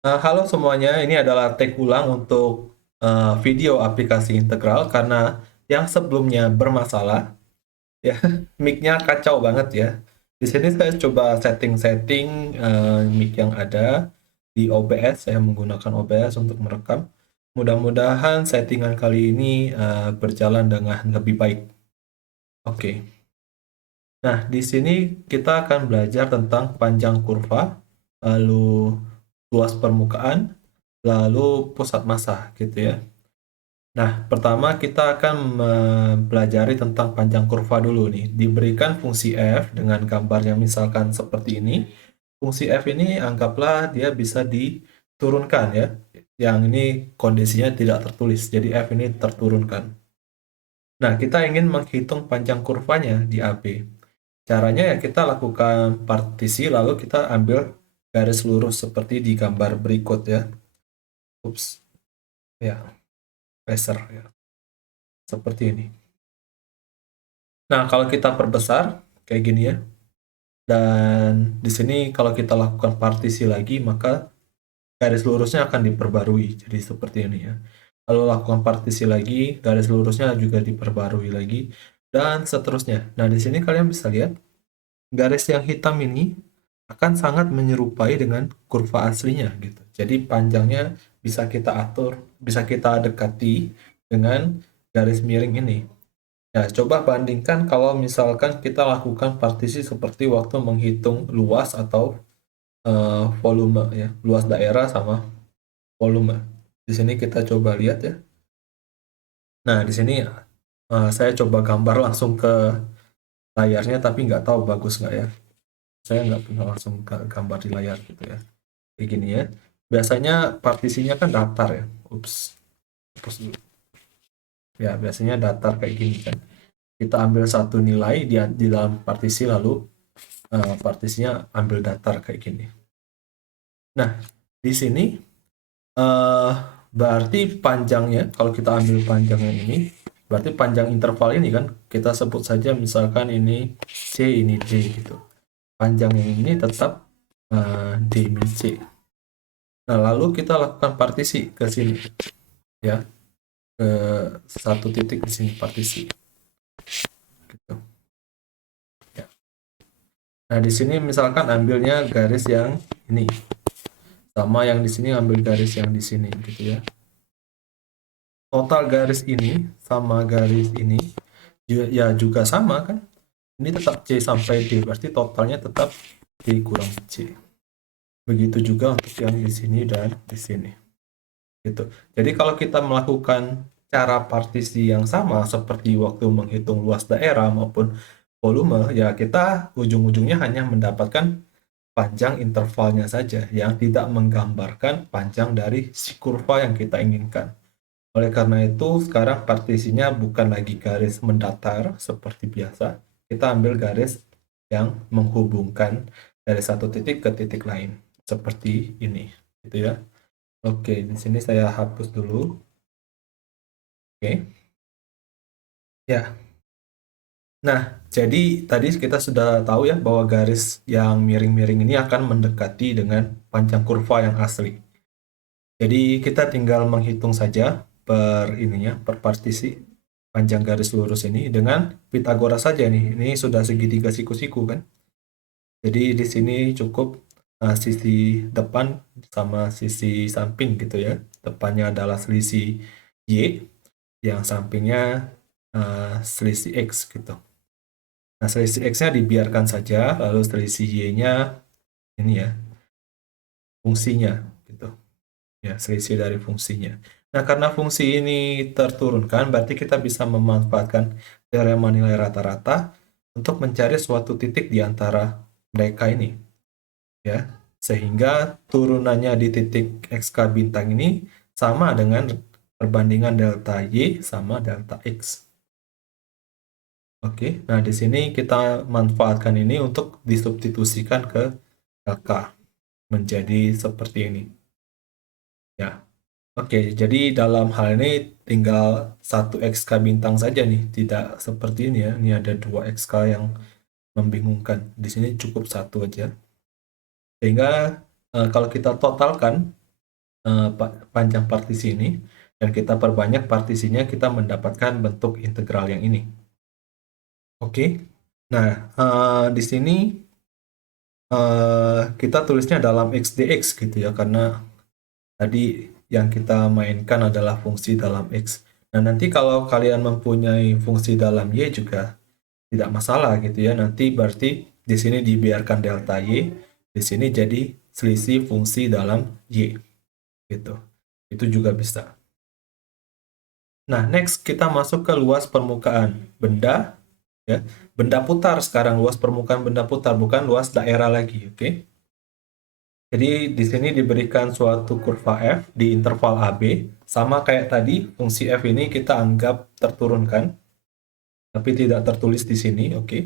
Halo semuanya, ini adalah take ulang untuk video aplikasi integral karena yang sebelumnya bermasalah, ya. Mic-nya kacau banget ya. Di sini saya coba setting-setting mic yang ada di OBS. Saya menggunakan OBS untuk merekam. Mudah-mudahan settingan kali ini berjalan dengan lebih baik. Oke. Nah, di sini kita akan belajar tentang panjang kurva, lalu luas permukaan, lalu pusat massa gitu ya. Nah, pertama kita akan mempelajari tentang panjang kurva dulu nih. Diberikan fungsi f dengan gambarnya misalkan seperti ini. Fungsi f ini anggaplah dia bisa diturunkan ya. Yang ini kondisinya tidak tertulis, jadi f ini terturunkan. Nah, kita ingin menghitung panjang kurvanya di AB. Caranya ya kita lakukan partisi lalu kita ambil garis lurus seperti di gambar berikut ya. Ups, ya, tracer ya. Seperti ini. Nah, kalau kita perbesar kayak gini ya. Dan di sini kalau kita lakukan partisi lagi, maka garis lurusnya akan diperbarui. Jadi seperti ini ya. Lalu lakukan partisi lagi, garis lurusnya juga diperbarui lagi, dan seterusnya. Nah, di sini kalian bisa lihat garis yang hitam ini akan sangat menyerupai dengan kurva aslinya gitu. Jadi panjangnya bisa kita atur, bisa kita dekati dengan garis miring ini. Ya, coba bandingkan kalau misalkan kita lakukan partisi seperti waktu menghitung luas atau volume ya, luas daerah sama volume. Di sini kita coba lihat ya. Nah, di sini saya coba gambar langsung ke layarnya, tapi nggak tahu bagus nggak ya. Saya nggak pernah langsung gambar di layar gitu ya. Kayak gini ya. Biasanya partisinya kan datar ya. Ups, hapus dulu. Ya, biasanya datar kayak gini kan. Kita ambil satu nilai di dalam partisi lalu partisinya ambil datar kayak gini. Nah, di sini eh berarti panjangnya, kalau kita ambil panjangnya ini, berarti panjang interval ini kan, kita sebut saja misalkan ini C, ini D gitu. Panjang yang ini tetap D min C. Nah, lalu kita lakukan partisi ke sini, ya, ke satu titik di sini partisi. Gitu. Ya. Nah, di sini misalkan ambilnya garis yang ini, sama yang di sini ambil garis yang di sini, gitu ya. Total garis ini sama garis ini ya juga sama kan, ini tetap C sampai D, berarti totalnya tetap D kurang C. Begitu juga untuk yang di sini dan di sini gitu. Jadi kalau kita melakukan cara partisi yang sama seperti waktu menghitung luas daerah maupun volume, ya kita ujung-ujungnya hanya mendapatkan panjang intervalnya saja yang tidak menggambarkan panjang dari si kurva yang kita inginkan. Oleh karena itu, sekarang partisinya bukan lagi garis mendatar seperti biasa. Kita ambil garis yang menghubungkan dari satu titik ke titik lain. Seperti ini. Gitu ya. Oke, di sini saya hapus dulu. Oke. Ya. Nah, jadi tadi kita sudah tahu ya bahwa garis yang miring-miring ini akan mendekati dengan panjang kurva yang asli. Jadi kita tinggal menghitung saja per ininya, per partisi panjang garis lurus ini dengan Pitagoras saja nih. Ini sudah segitiga siku-siku kan. Jadi di sini cukup sisi depan sama sisi samping gitu ya. Depannya adalah selisih Y, yang sampingnya selisih X gitu. Nah, selisih X-nya dibiarkan saja, lalu selisih Y-nya ini ya, fungsinya gitu. Ya, selisih dari fungsinya. Nah, karena fungsi ini terturunkan, berarti kita bisa memanfaatkan teorema nilai rata-rata untuk mencari suatu titik di antara mereka ini. Ya, sehingga turunannya di titik XK bintang ini sama dengan perbandingan delta Y sama delta X. Oke, nah di sini kita manfaatkan ini untuk disubstitusikan ke LK menjadi seperti ini. Ya, oke, jadi dalam hal ini tinggal satu XK bintang saja nih, tidak seperti ini ya. Ini ada dua XK yang membingungkan. Di sini cukup satu aja. Sehingga kalau kita totalkan, panjang partisi ini, dan kita perbanyak partisinya, kita mendapatkan bentuk integral yang ini. Oke. Nah, di sini kita tulisnya dalam x dx gitu ya, karena tadi yang kita mainkan adalah fungsi dalam x. Nah, nanti kalau kalian mempunyai fungsi dalam y juga tidak masalah gitu ya. Nanti berarti di sini dibiarkan delta y, di sini jadi selisih fungsi dalam y gitu. Itu juga bisa. Nah, next kita masuk ke luas permukaan benda ya. Benda putar sekarang, luas permukaan benda putar, bukan luas daerah lagi, oke? Jadi di sini diberikan suatu kurva f di interval AB, sama kayak tadi, fungsi f ini kita anggap terturunkan, tapi tidak tertulis di sini, oke?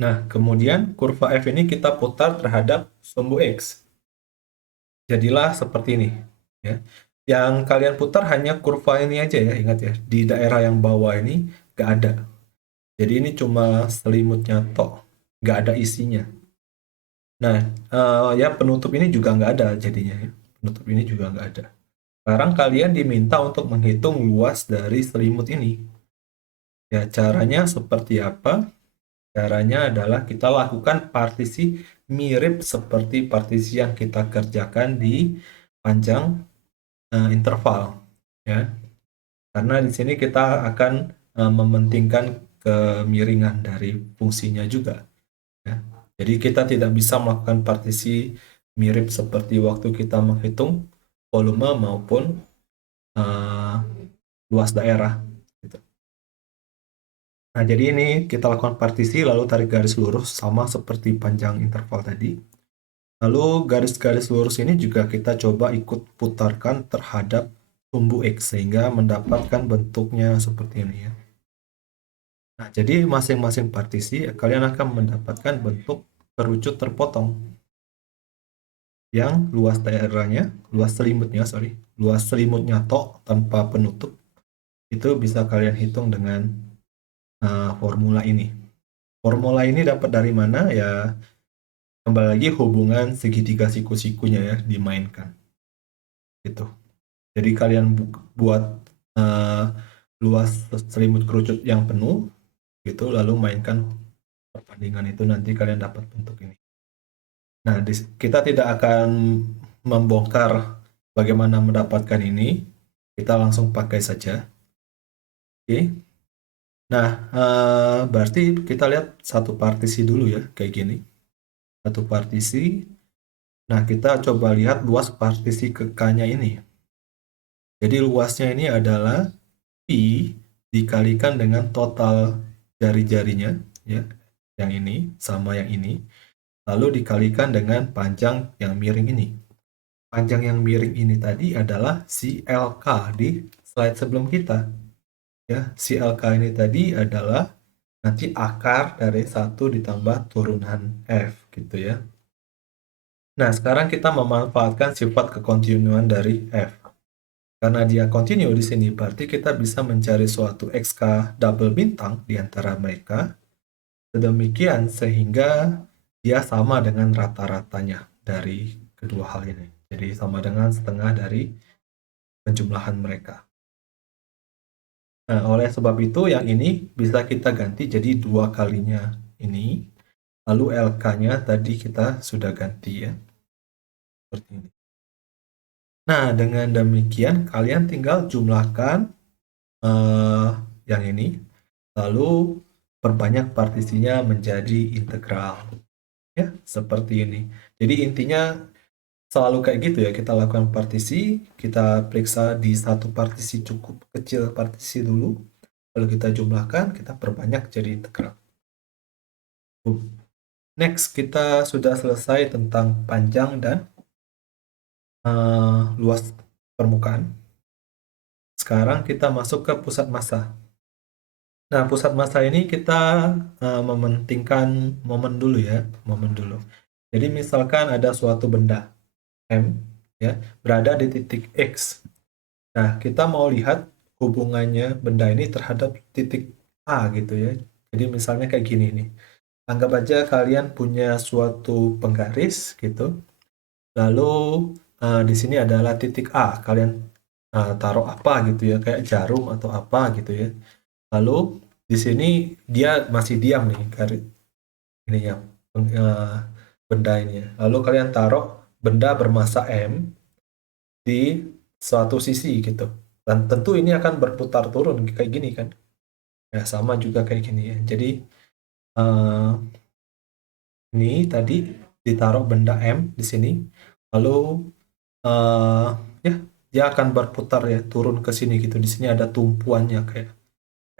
Nah, kemudian kurva f ini kita putar terhadap sumbu x. Jadilah seperti ini, ya. Yang kalian putar hanya kurva ini aja ya, ingat ya. Di daerah yang bawah ini nggak ada. Jadi ini cuma selimutnya tok, nggak ada isinya. Nah, ya penutup ini juga nggak ada jadinya ya. Penutup ini juga nggak ada. Sekarang kalian diminta untuk menghitung luas dari selimut ini. Ya, caranya seperti apa? Caranya adalah kita lakukan partisi mirip seperti partisi yang kita kerjakan di panjang interval. Ya, karena di sini kita akan mementingkan kemiringan dari fungsinya juga. Ya. Jadi kita tidak bisa melakukan partisi mirip seperti waktu kita menghitung volume maupun uh, luas daerah. Gitu. Nah, jadi ini kita lakukan partisi, lalu tarik garis lurus sama seperti panjang interval tadi. Lalu garis-garis lurus ini juga kita coba ikut putarkan terhadap sumbu X, sehingga mendapatkan bentuknya seperti ini ya. Nah, jadi masing-masing partisi kalian akan mendapatkan bentuk kerucut terpotong yang luas daerahnya, luas selimutnya tok tanpa penutup, itu bisa kalian hitung dengan formula ini. Formula ini dapat dari mana? Ya, kembali lagi hubungan segitiga siku-sikunya ya, dimainkan. Gitu. Jadi kalian buat luas selimut kerucut yang penuh, gitu, lalu mainkan perbandingan itu, nanti kalian dapat bentuk ini. Nah, kita tidak akan membongkar bagaimana mendapatkan ini. Kita langsung pakai saja. Oke. Nah, berarti kita lihat satu partisi dulu ya, kayak gini. Satu partisi. Nah, kita coba lihat luas partisi ke K-nya ini. Jadi luasnya ini adalah pi dikalikan dengan total jari-jarinya, ya, yang ini sama yang ini. Lalu dikalikan dengan panjang yang miring ini. Panjang yang miring ini tadi adalah si LK di slide sebelum kita. Ya, si LK ini tadi adalah nanti akar dari 1 ditambah turunan F gitu ya. Nah, sekarang kita memanfaatkan sifat kekontinuan dari F. Karena dia kontinu di sini, berarti kita bisa mencari suatu XK double bintang di antara mereka. Sedemikian sehingga dia sama dengan rata-ratanya dari kedua hal ini. Jadi sama dengan setengah dari penjumlahan mereka. Nah, oleh sebab itu yang ini bisa kita ganti jadi 2 kalinya ini. Lalu LK-nya tadi kita sudah ganti ya. Seperti ini. Nah, dengan demikian kalian tinggal jumlahkan yang ini. Lalu perbanyak partisinya menjadi integral. Ya, seperti ini. Jadi intinya selalu kayak gitu ya, kita lakukan partisi, kita periksa di satu partisi cukup kecil partisi dulu, lalu kita jumlahkan, kita perbanyak jadi integral. Next, kita sudah selesai tentang panjang dan luas permukaan. Sekarang kita masuk ke pusat massa. Nah, pusat massa ini kita mementingkan momen dulu ya, momen dulu. Jadi misalkan ada suatu benda M ya berada di titik X. Nah, kita mau lihat hubungannya benda ini terhadap titik A gitu ya. Jadi misalnya kayak gini nih. Anggap aja kalian punya suatu penggaris gitu. Lalu di sini adalah titik A. Kalian taruh apa gitu ya, kayak jarum atau apa gitu ya. Lalu di sini dia masih diam nih, garis ini ya, benda ini ya. Lalu kalian taruh benda bermasa M di suatu sisi gitu. Dan tentu ini akan berputar turun kayak gini kan. Ya, sama juga kayak gini ya. Jadi eh, ini tadi ditaruh benda M di sini. Lalu eh ya dia akan berputar ya, turun ke sini gitu. Di sini ada tumpuannya, kayak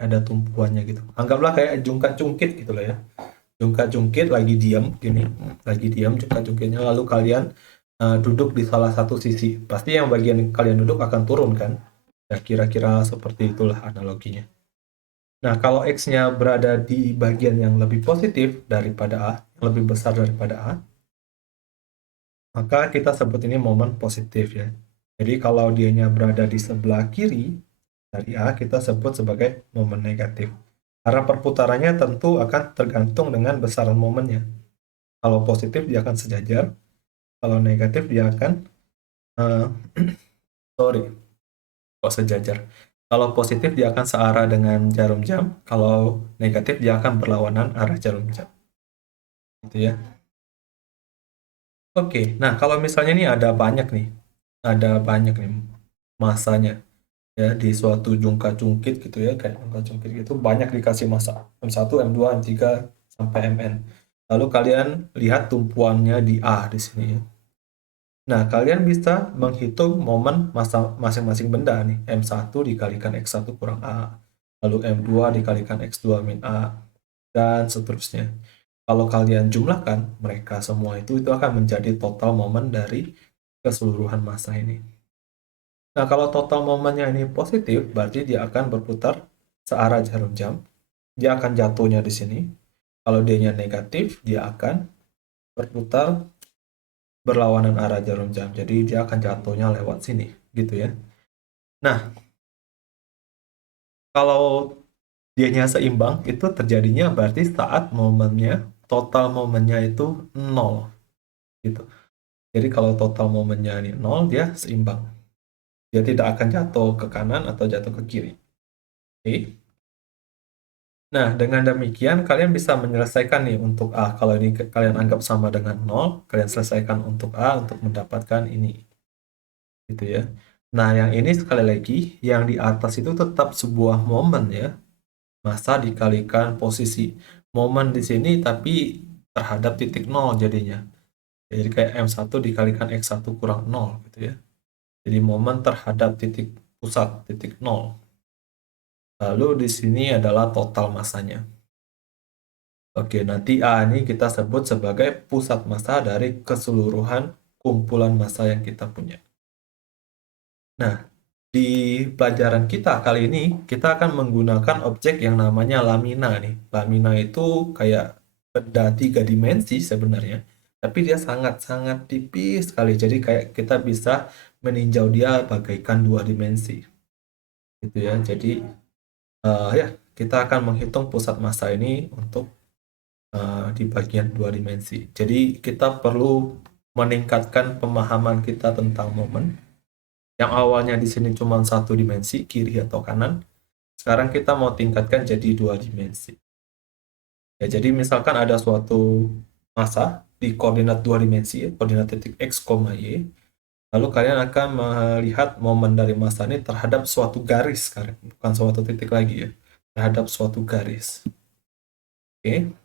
ada tumpuannya gitu. Anggaplah kayak jungkat-jungkit gitu lah ya. Jungkat-jungkit lagi diam gini, lagi diam jungkat-jungkitnya, lalu kalian duduk di salah satu sisi. Pasti yang bagian kalian duduk akan turun kan? Ya kira-kira seperti itulah analoginya. Nah, kalau X-nya berada di bagian yang lebih positif daripada A, yang lebih besar daripada A, maka kita sebut ini momen positif ya. Jadi kalau dianya berada di sebelah kiri dari A, kita sebut sebagai momen negatif. Karena perputarannya tentu akan tergantung dengan besaran momennya. Kalau positif dia akan sejajar, kalau negatif dia akan uh, sorry, kok sejajar. Kalau positif dia akan searah dengan jarum jam, kalau negatif dia akan berlawanan arah jarum jam. Gitu ya. Oke, nah kalau misalnya ini ada banyak nih masanya ya di suatu jungkat-jungkit gitu ya, kayak jungkat-jungkit gitu banyak dikasih masa M1, M2, M3 sampai Mn. Lalu kalian lihat tumpuannya di A di sini ya. Nah, kalian bisa menghitung momen masa masing-masing benda nih. M1 dikalikan X1 kurang A, lalu M2 dikalikan X2 min A, dan seterusnya. Kalau kalian jumlahkan mereka semua itu akan menjadi total momen dari keseluruhan massa ini. Nah, kalau total momennya ini positif, berarti dia akan berputar searah jarum jam. Dia akan jatuhnya di sini. Kalau dia negatif, dia akan berputar berlawanan arah jarum jam. Jadi dia akan jatuhnya lewat sini, gitu ya. Nah, kalau dianya seimbang, itu terjadinya berarti saat momennya, total momennya itu nol, gitu. Jadi kalau total momennya ini nol, dia seimbang. Dia tidak akan jatuh ke kanan atau jatuh ke kiri. Oke. Nah, dengan demikian kalian bisa menyelesaikan nih untuk A. Kalau ini kalian anggap sama dengan nol, kalian selesaikan untuk A untuk mendapatkan ini. Gitu ya. Nah, yang ini sekali lagi, yang di atas itu tetap sebuah momen ya. Massa dikalikan posisi. Momen di sini tapi terhadap titik nol jadinya. Jadi kayak M1 dikalikan X1 kurang nol gitu ya. Jadi momen terhadap titik pusat, titik nol. Lalu di sini adalah total massanya. Oke, nanti A ini kita sebut sebagai pusat massa dari keseluruhan kumpulan massa yang kita punya. Nah, di pelajaran kita kali ini, kita akan menggunakan objek yang namanya lamina nih. Lamina itu kayak benda 3 dimensi sebenarnya, tapi dia sangat-sangat tipis sekali. Jadi kayak kita bisa meninjau dia bagaikan 2 dimensi. Gitu ya. Jadi ya kita akan menghitung pusat massa ini untuk di bagian 2 dimensi. Jadi kita perlu meningkatkan pemahaman kita tentang momen. Yang awalnya di sini cuma 1 dimensi, kiri atau kanan. Sekarang kita mau tingkatkan jadi 2 dimensi. Ya, jadi misalkan ada suatu massa di koordinat 2 dimensi, koordinat titik X, Y. Lalu kalian akan melihat momen dari massa ini terhadap suatu garis sekarang, bukan suatu titik lagi ya, terhadap suatu garis. Oke.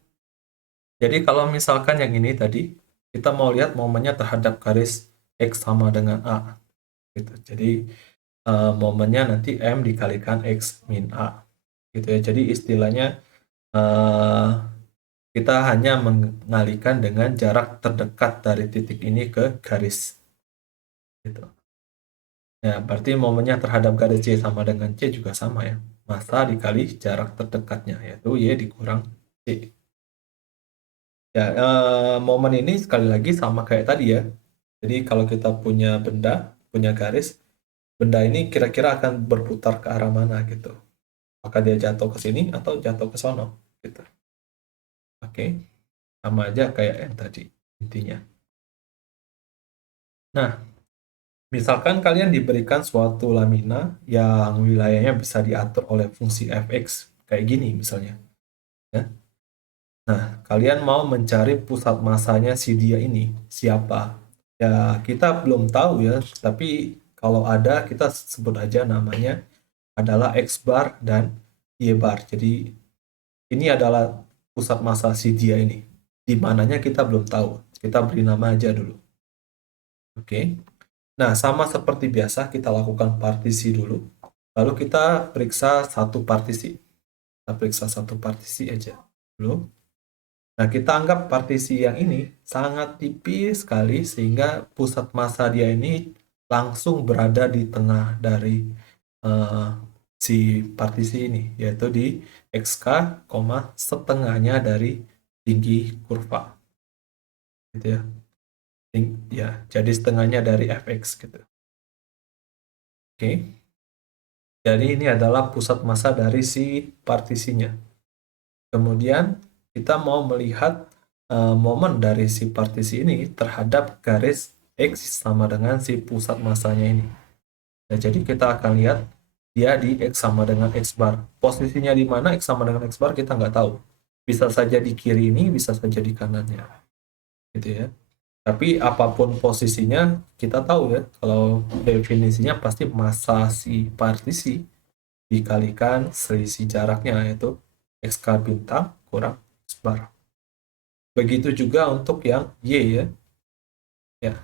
Jadi kalau misalkan yang ini tadi, kita mau lihat momennya terhadap garis X sama dengan A. Gitu. Jadi momennya nanti M dikalikan X min A. Gitu ya. Jadi istilahnya kita hanya mengalihkan dengan jarak terdekat dari titik ini ke garis. Gitu. Ya, berarti momennya terhadap garis C sama dengan C juga sama ya. Massa dikali jarak terdekatnya, yaitu Y dikurang C. Ya, momen ini sekali lagi sama kayak tadi ya. Jadi kalau kita punya benda, punya garis, benda ini kira-kira akan berputar ke arah mana gitu. Apakah dia jatuh ke sini atau jatuh ke sono gitu. Oke. Sama aja kayak yang tadi intinya. Nah, Misalkan kalian diberikan suatu lamina yang wilayahnya bisa diatur oleh fungsi fx kayak gini misalnya, ya. Nah, kalian mau mencari pusat masanya si dia ini siapa? Ya, kita belum tahu ya, tapi kalau ada kita sebut aja namanya adalah X bar dan Y bar. Jadi ini adalah pusat massa si dia ini. Di mananya kita belum tahu. Kita beri nama aja dulu. Oke. Nah, sama seperti biasa kita lakukan partisi dulu. Lalu kita periksa satu partisi. Kita periksa satu partisi aja dulu. Nah, kita anggap partisi yang ini sangat tipis sekali sehingga pusat massa dia ini langsung berada di tengah dari eh, si partisi ini, yaitu di XK, setengahnya dari tinggi kurva. Gitu ya. Ya, jadi setengahnya dari fx gitu. Oke. Jadi ini adalah pusat massa dari si partisinya. Kemudian kita mau melihat momen dari si partisi ini terhadap garis X sama dengan si pusat massanya ini. Nah, jadi kita akan lihat dia di X sama dengan X bar. Posisinya di mana X sama dengan X bar kita nggak tahu. Bisa saja di kiri ini, bisa saja di kanannya. Gitu ya. Tapi apapun posisinya, kita tahu ya, kalau definisinya pasti massa si partisi dikalikan selisih jaraknya, yaitu XK bintang kurang X bar. Begitu juga untuk yang Y ya. Ya.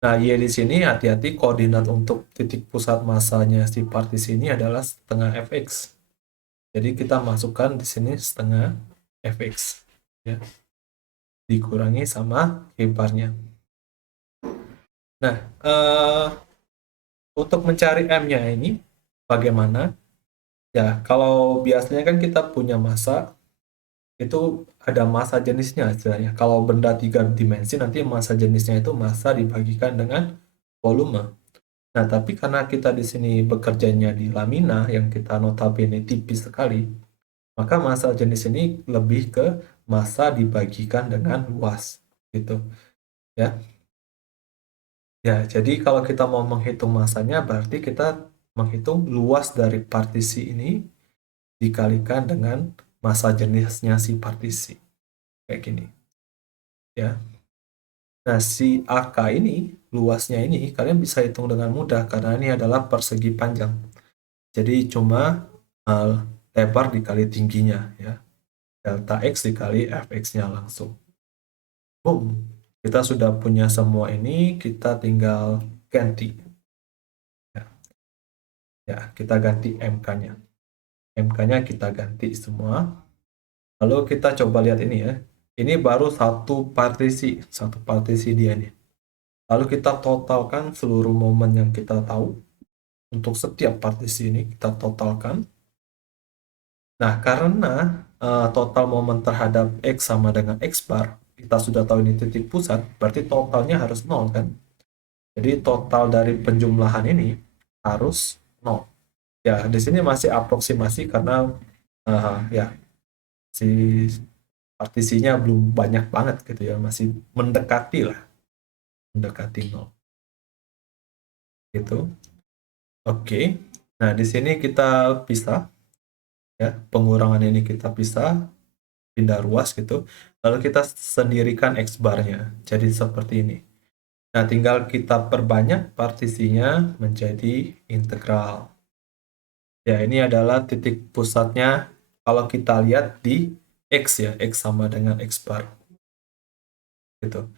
Nah, Y di sini hati-hati koordinat untuk titik pusat massanya si partisi ini adalah setengah fx. Jadi kita masukkan di sini setengah fx ya. Dikurangi sama Y barnya. Nah, untuk mencari M-nya ini bagaimana? Ya, kalau biasanya kan kita punya massa itu ada massa jenisnya istilahnya. Kalau benda 3 dimensi nanti massa jenisnya itu massa dibagikan dengan volume. Nah, tapi karena kita di sini bekerjanya di lamina yang kita notabene tipis sekali, maka massa jenis ini lebih ke massa dibagikan dengan luas gitu. Ya. Ya, jadi kalau kita mau menghitung massanya berarti kita menghitung luas dari partisi ini dikalikan dengan massa jenisnya si partisi. Kayak gini. Ya. Nah, si AK ini, luasnya ini, kalian bisa hitung dengan mudah karena ini adalah persegi panjang. Jadi cuma lebar dikali tingginya, ya. Delta X dikali Fx-nya langsung. Boom. Kita sudah punya semua ini, kita tinggal ganti. Ya, kita ganti MK-nya. MK-nya kita ganti semua. Lalu kita coba lihat ini ya. Ini baru satu partisi dia nih. Lalu kita totalkan seluruh momen yang kita tahu untuk setiap partisi ini kita totalkan. Nah, karena total momen terhadap X sama dengan X bar, kita sudah tahu ini titik pusat, berarti totalnya harus 0 kan? Jadi total dari penjumlahan ini harus 0. Ya, di sini masih aproksimasi karena ya si partisinya belum banyak banget gitu ya, masih mendekati lah, mendekati 0. Gitu. Oke. Nah, di sini kita pisah ya, pengurangan ini kita pisah, pindah ruas gitu. Lalu kita sendirikan X barnya. Jadi seperti ini. Nah, tinggal kita perbanyak partisinya menjadi integral. Ya, ini adalah titik pusatnya kalau kita lihat di X ya, X sama dengan X bar. Gitu.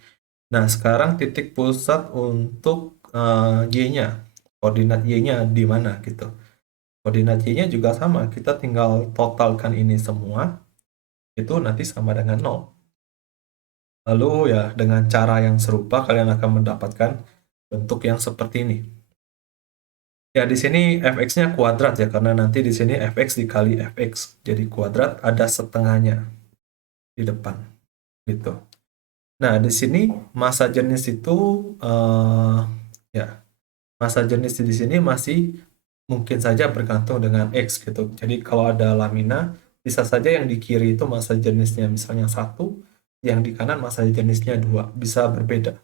Nah, sekarang titik pusat untuk Y-nya. Koordinat Y-nya di mana gitu. Koordinat Y-nya juga sama. Kita tinggal totalkan ini semua. Itu nanti sama dengan 0. Lalu ya dengan cara yang serupa kalian akan mendapatkan bentuk yang seperti ini. Ya di sini fx-nya kuadrat ya karena nanti di sini fx dikali fx. Jadi kuadrat ada setengahnya di depan gitu. Nah, di sini massa jenis itu ya massa jenis di sini masih mungkin saja bergantung dengan X gitu. Jadi kalau ada lamina, bisa saja yang di kiri itu massa jenisnya misalnya 1, yang di kanan massa jenisnya 2, bisa berbeda.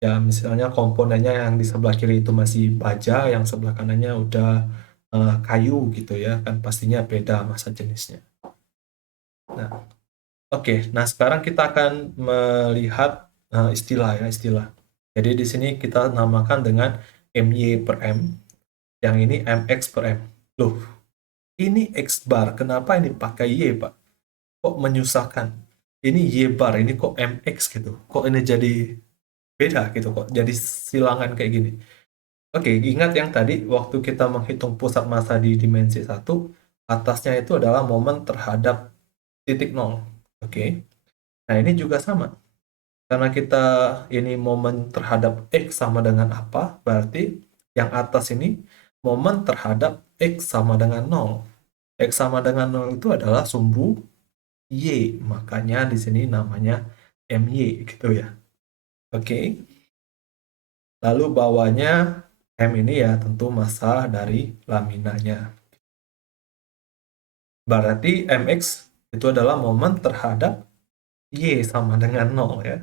Ya, misalnya komponennya yang di sebelah kiri itu masih baja, yang sebelah kanannya udah kayu gitu ya, kan pastinya beda masa jenisnya. Nah, oke. Nah, sekarang kita akan melihat istilah ya, istilah. Jadi di sini kita namakan dengan MY per M, yang ini MX per M. Loh, ini X bar, kenapa ini pakai Y, Pak? Kok menyusahkan? Ini Y bar, ini kok MX gitu. Kok ini jadi beda gitu, kok jadi silangan kayak gini. Oke, ingat yang tadi waktu kita menghitung pusat massa di dimensi satu, atasnya itu adalah momen terhadap titik nol. Oke. Nah, ini juga sama. Karena kita ini momen terhadap X sama dengan apa, berarti yang atas ini momen terhadap X sama dengan nol. X sama dengan nol itu adalah sumbu Y, makanya di sini namanya MY gitu ya. Oke. Lalu bawahnya M ini ya tentu massa dari laminanya. Berarti MX itu adalah momen terhadap Y sama dengan nol ya.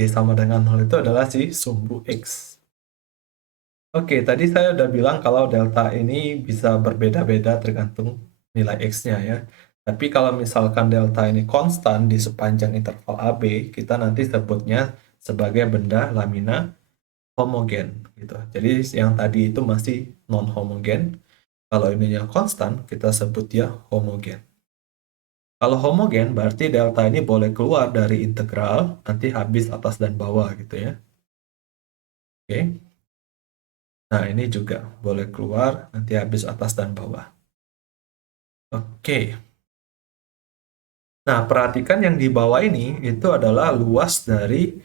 Y sama dengan nol itu adalah si sumbu X. Oke, tadi saya udah bilang kalau delta ini bisa berbeda-beda tergantung nilai X-nya ya. Tapi kalau misalkan delta ini konstan di sepanjang interval AB, kita nanti sebutnya sebagai benda lamina homogen gitu. Jadi yang tadi itu masih non homogen. Kalau ininya konstan, kita sebut dia homogen. Kalau homogen berarti delta ini boleh keluar dari integral, nanti habis atas dan bawah gitu ya. Oke. Nah, ini juga boleh keluar, nanti habis atas dan bawah. Oke. Nah, perhatikan yang di bawah ini itu adalah luas dari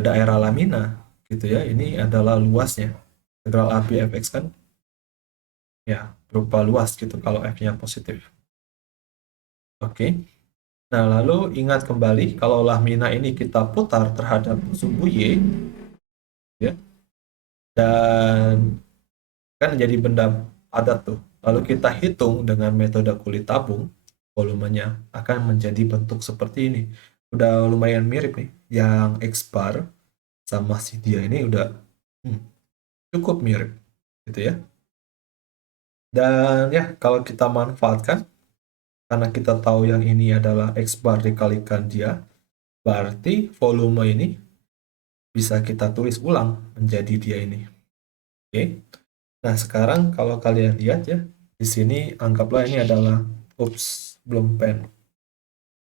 daerah lamina gitu ya. Ini adalah luasnya. Integral AB fx kan ya berupa luas gitu kalau f-nya positif. Oke. Nah, lalu ingat kembali kalau lamina ini kita putar terhadap sumbu Y ya, dan kan jadi benda padat tuh. Lalu kita hitung dengan metode kulit tabung, volumenya akan menjadi bentuk seperti ini. Udah lumayan mirip nih. Yang X bar sama si dia ini udah hmm, cukup mirip gitu ya. Dan ya, kalau kita manfaatkan, karena kita tahu yang ini adalah X bar dikalikan dia, berarti volume ini bisa kita tulis ulang menjadi dia ini. Oke. Nah, sekarang kalau kalian lihat ya, di sini anggaplah ini adalah belum pen.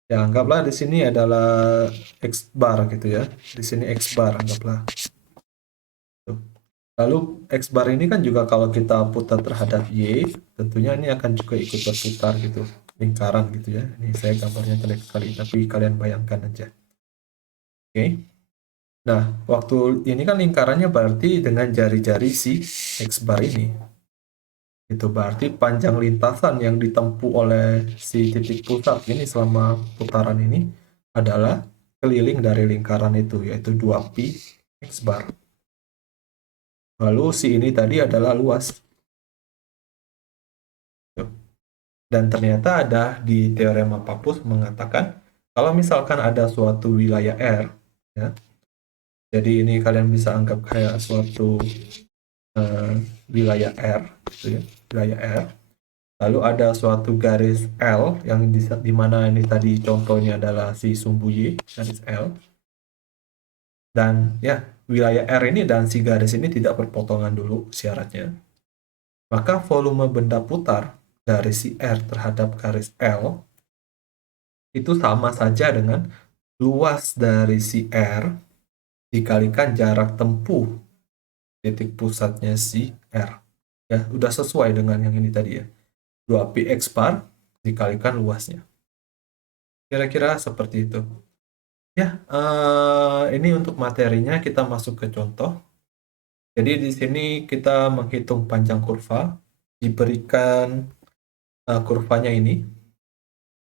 Ya, anggaplah di sini adalah X bar gitu ya. Di sini X bar anggaplah. Tuh. Lalu X bar ini kan juga kalau kita putar terhadap Y, tentunya ini akan juga ikut berputar gitu, lingkaran gitu ya. Ini saya gambarnya jelek sekali, tapi kalian bayangkan aja. Oke. Nah, waktu ini kan lingkarannya berarti dengan jari-jari si X bar ini. Itu berarti panjang lintasan yang ditempuh oleh si titik pusat ini selama putaran ini adalah keliling dari lingkaran itu, yaitu 2pi X bar. Lalu si ini tadi adalah luas. Dan ternyata ada di teorema Pappus mengatakan kalau misalkan ada suatu wilayah R, ya, jadi ini kalian bisa anggap kayak suatu eh, wilayah R, gitu ya, wilayah R. Lalu ada suatu garis L yang di mana ini tadi contohnya adalah si sumbu Y, garis L. Dan ya, wilayah R ini dan si garis ini tidak berpotongan dulu syaratnya. Maka volume benda putar dari si R terhadap garis L itu sama saja dengan luas dari si R dikalikan jarak tempuh titik pusatnya si R. Ya, udah sesuai dengan yang ini tadi ya. 2πx bar dikalikan luasnya. Kira-kira seperti itu. Ya, ini untuk materinya kita masuk ke contoh. Jadi di sini kita menghitung panjang kurva, diberikan kurvanya ini,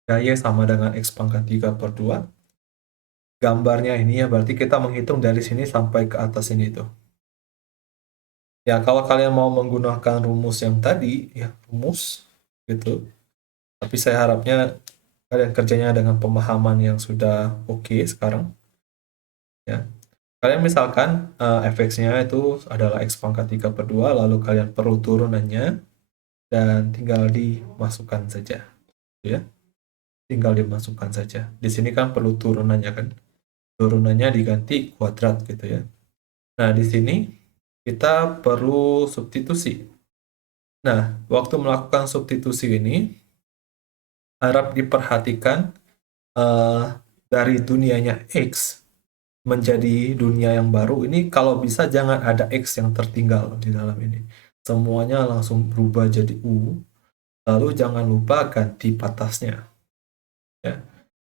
ya, Y sama dengan X pangkat 3 per 2. Gambarnya ini ya, berarti kita menghitung dari sini sampai ke atas ini tuh. Ya, kalau kalian mau menggunakan rumus yang tadi, ya rumus gitu. Tapi saya harapnya kalian kerjanya dengan pemahaman yang sudah oke sekarang. Ya. Kalian misalkan fx-nya itu adalah x pangkat 3/2, lalu kalian perlu turunannya dan tinggal dimasukkan saja, gitu ya. Tinggal dimasukkan saja. Di sini kan perlu turunannya kan. Turunannya diganti kuadrat gitu ya. Nah, di sini kita perlu substitusi. Nah, waktu melakukan substitusi ini harap diperhatikan eh, dari dunianya X menjadi dunia yang baru ini, kalau bisa jangan ada X yang tertinggal di dalam ini. Semuanya langsung berubah jadi U. Lalu jangan lupa ganti batasnya. Ya.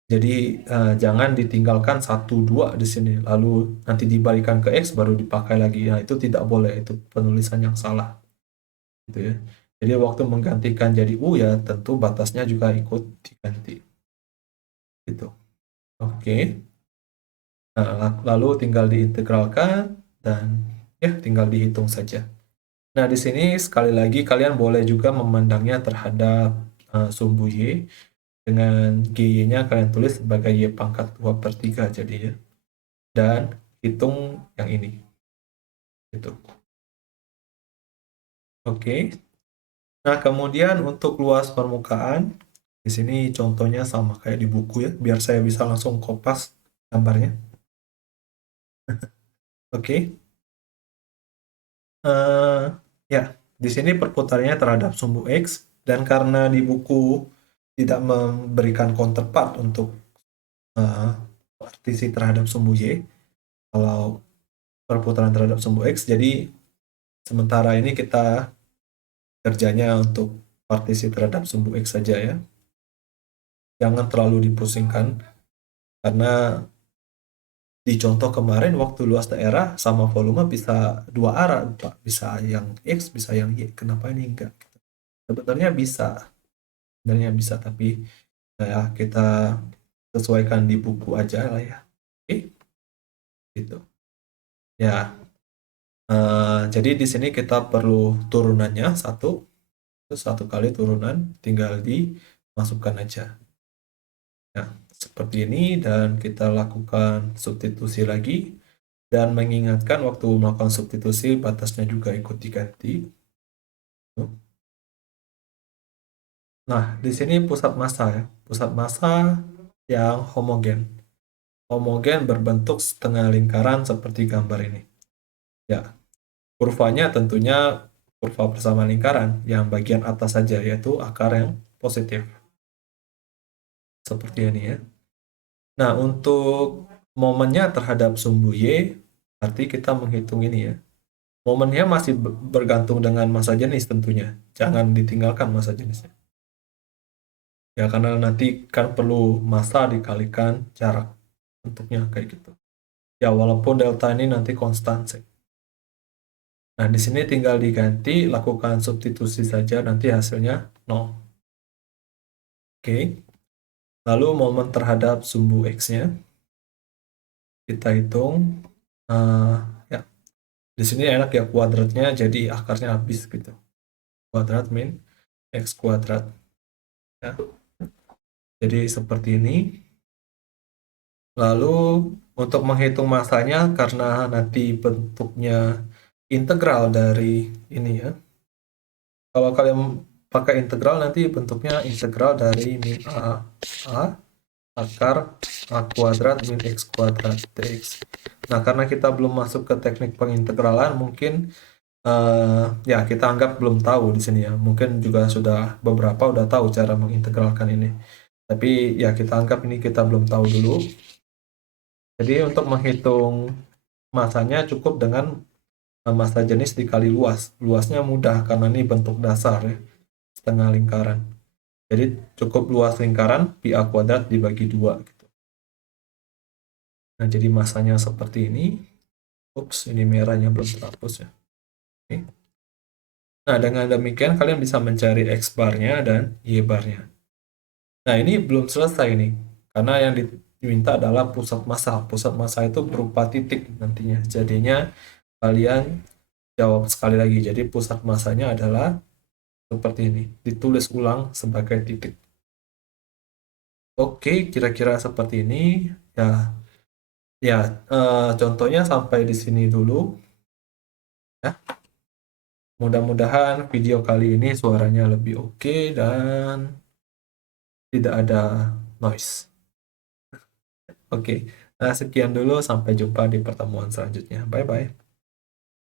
Jadi jangan ditinggalkan 1, 2 di sini. Lalu nanti dibalikan ke X baru dipakai lagi. Nah, itu tidak boleh. Itu penulisan yang salah. Gitu ya. Jadi waktu menggantikan jadi U ya tentu batasnya juga ikut diganti. Gitu. Oke. Nah, lalu tinggal diintegralkan dan ya tinggal dihitung saja. Nah, di sini sekali lagi kalian boleh juga memandangnya terhadap sumbu Y dengan GY-nya kalian tulis sebagai Y pangkat 2/3 jadi ya. Dan hitung yang ini. Gitu. Oke. Nah, kemudian untuk luas permukaan di sini contohnya sama kayak di buku ya, biar saya bisa langsung kopas gambarnya. Oke. Eh, ya, di sini perputarannya terhadap sumbu X, dan karena di buku tidak memberikan counterpart untuk partisi terhadap sumbu Y, kalau perputaran terhadap sumbu X, jadi sementara ini kita kerjanya untuk partisi terhadap sumbu X saja ya. Jangan terlalu dipusingkan, karena di contoh kemarin waktu luas daerah sama volume bisa dua arah, Pak. Bisa yang X, bisa yang Y. Kenapa ini enggak? Sebenarnya bisa. Sebenarnya bisa, tapi ya kita sesuaikan di buku aja lah ya. Oke, gitu. Ya, jadi di sini kita perlu turunannya satu, terus 1 kali turunan tinggal dimasukkan aja. Nah, seperti ini, dan kita lakukan substitusi lagi. Dan mengingatkan waktu melakukan substitusi batasnya juga ikut diganti. Nah, di sini pusat massa ya. Pusat massa yang homogen. Homogen berbentuk setengah lingkaran seperti gambar ini. Ya, kurvanya tentunya kurva bersama lingkaran yang bagian atas saja, yaitu akar yang positif. Seperti ini ya. Nah, untuk momennya terhadap sumbu Y, berarti kita menghitung ini ya. Momennya masih bergantung dengan massa jenis tentunya. Jangan ditinggalkan massa jenisnya. Ya, karena nanti kan perlu massa dikalikan jarak. Bentuknya kayak gitu. Ya, walaupun delta ini nanti konstan sih. Nah, di sini tinggal diganti, lakukan substitusi saja, nanti hasilnya 0. Oke. Lalu momen terhadap sumbu X-nya. Kita hitung. Ya, di sini enak ya, kuadratnya jadi akarnya habis gitu. Kuadrat min X kuadrat. Ya. Jadi seperti ini. Lalu untuk menghitung massanya, karena nanti bentuknya integral dari ini ya. Kalau kalian pakai integral nanti bentuknya integral dari min a akar a kuadrat min x kuadrat dx. Nah, karena kita belum masuk ke teknik pengintegralan, mungkin ya kita anggap belum tahu di sini ya. Mungkin juga sudah beberapa udah tahu cara mengintegralkan ini. Tapi ya kita anggap ini kita belum tahu dulu. Jadi untuk menghitung masanya cukup dengan massa jenis dikali luas. Luasnya mudah karena ini bentuk dasar ya, setengah lingkaran. Jadi cukup luas lingkaran pi a kuadrat dibagi 2 gitu. Nah, jadi masanya seperti ini. Ups, ini merahnya belum terhapus ya. Oke. Nah, dengan demikian kalian bisa mencari X barnya dan Y barnya. Nah, ini belum selesai nih. Karena yang diminta adalah pusat massa. Pusat massa itu berupa titik nantinya. Jadinya kalian jawab sekali lagi. Jadi pusat massanya adalah seperti ini. Ditulis ulang sebagai titik. Oke, kira-kira seperti ini. Ya, Ya, contohnya sampai di sini dulu ya. Mudah-mudahan video kali ini suaranya lebih oke dan tidak ada noise. Oke, nah sekian dulu. Sampai jumpa di pertemuan selanjutnya. Bye-bye.